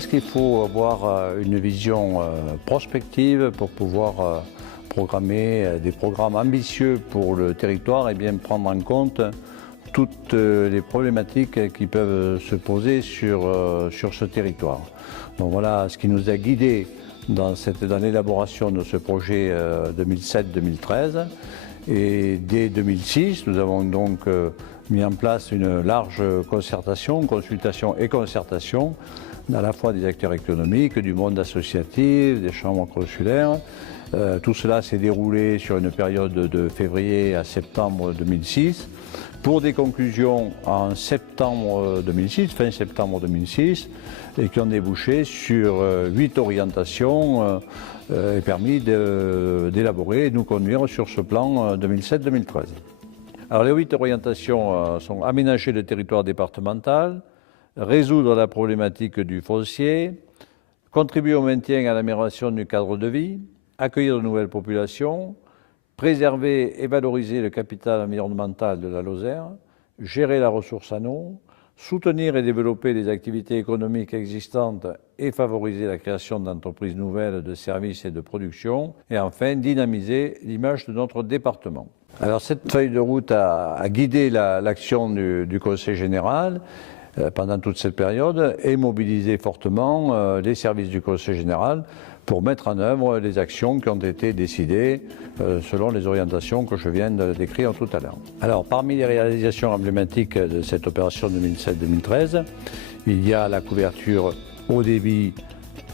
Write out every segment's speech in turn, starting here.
pense qu'il faut avoir une vision prospective pour pouvoir programmer des programmes ambitieux pour le territoire et bien prendre en compte toutes les problématiques qui peuvent se poser sur ce territoire. Donc voilà ce qui nous a guidés dans l'élaboration de ce projet 2007-2013. Et dès 2006, nous avons donc mis en place une large consultation et concertation à la fois des acteurs économiques, du monde associatif, des chambres consulaires. Tout cela s'est déroulé sur une période de février à septembre 2006 pour des conclusions en septembre 2006, fin septembre 2006, et qui ont débouché sur 8 orientations et permis d'élaborer et de nous conduire sur ce plan 2007-2013. Alors les 8 orientations sont aménager le territoire départemental, résoudre la problématique du foncier, contribuer au maintien et à l'amélioration du cadre de vie, accueillir de nouvelles populations, préserver et valoriser le capital environnemental de la Lozère, gérer la ressource en eau, soutenir et développer les activités économiques existantes et favoriser la création d'entreprises nouvelles, de services et de production, et enfin dynamiser l'image de notre département. Alors cette feuille de route a guidé l'action du Conseil général pendant toute cette période et mobilisé fortement les services du Conseil général pour mettre en œuvre les actions qui ont été décidées selon les orientations que je viens de décrire tout à l'heure. Alors, parmi les réalisations emblématiques de cette opération 2007-2013, il y a la couverture haut débit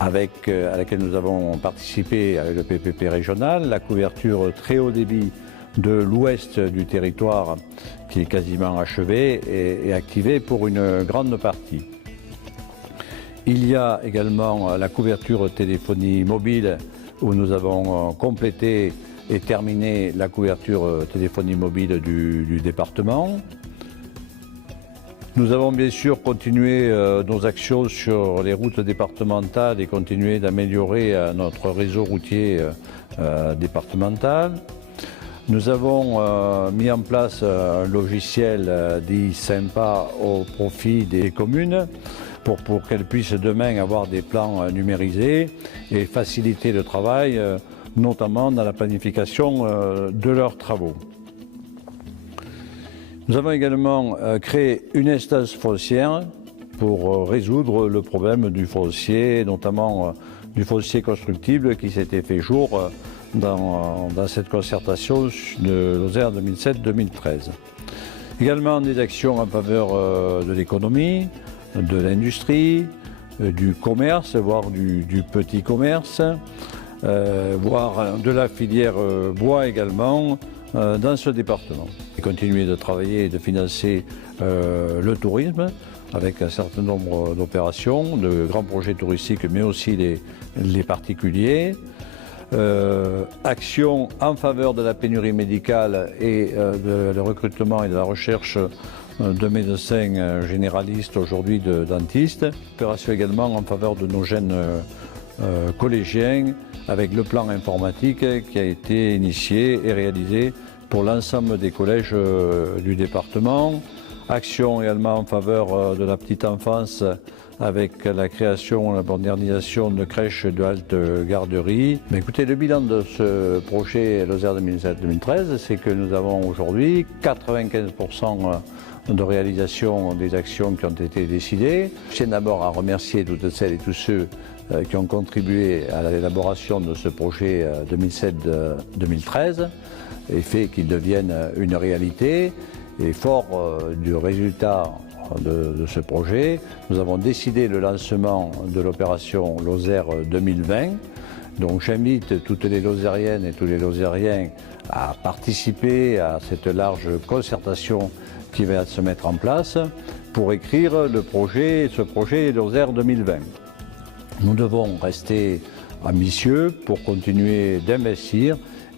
à laquelle nous avons participé avec le PPP régional, la couverture très haut débit de l'ouest du territoire qui est quasiment achevée et activée pour une grande partie. Il y a également la couverture téléphonie mobile où nous avons complété et terminé la couverture téléphonie mobile du département. Nous avons bien sûr continué nos actions sur les routes départementales et continué d'améliorer notre réseau routier départemental. Nous avons mis en place un logiciel dit Sympa au profit des communes pour qu'elles puissent demain avoir des plans numérisés et faciliter le travail, notamment dans la planification de leurs travaux. Nous avons également créé une instance foncière pour résoudre le problème du foncier, notamment du foncier constructible qui s'était fait jour dans cette concertation de Lozère 2007-2013. Également des actions en faveur de l'économie, de l'industrie, du commerce, voire du petit commerce, voire de la filière bois également dans ce département. Et continuer de travailler et de financer le tourisme avec un certain nombre d'opérations, de grands projets touristiques, mais aussi les particuliers. Action en faveur de la pénurie médicale et de recrutement et de la recherche de médecins généralistes, aujourd'hui de dentistes. Opération également en faveur de nos jeunes collégiens avec le plan informatique qui a été initié et réalisé pour l'ensemble des collèges du département. Action également en faveur de la petite enfance avec la création et la modernisation de crèches de halte garderie. Mais écoutez, le bilan de ce projet Lozère 2007-2013, c'est que nous avons aujourd'hui 95% de réalisation des actions qui ont été décidées. Je tiens d'abord à remercier toutes celles et tous ceux qui ont contribué à l'élaboration de ce projet 2007-2013 et fait qu'il devienne une réalité. Et fort du résultat de ce projet, nous avons décidé le lancement de l'opération Lozère 2020. Donc j'invite toutes les Lozériennes et tous les Lozériens à participer à cette large concertation qui va se mettre en place pour écrire ce projet Lozère 2020. Nous devons rester ambitieux pour continuer d'investir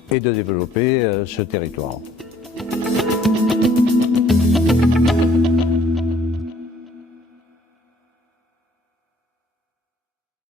et de développer ce territoire.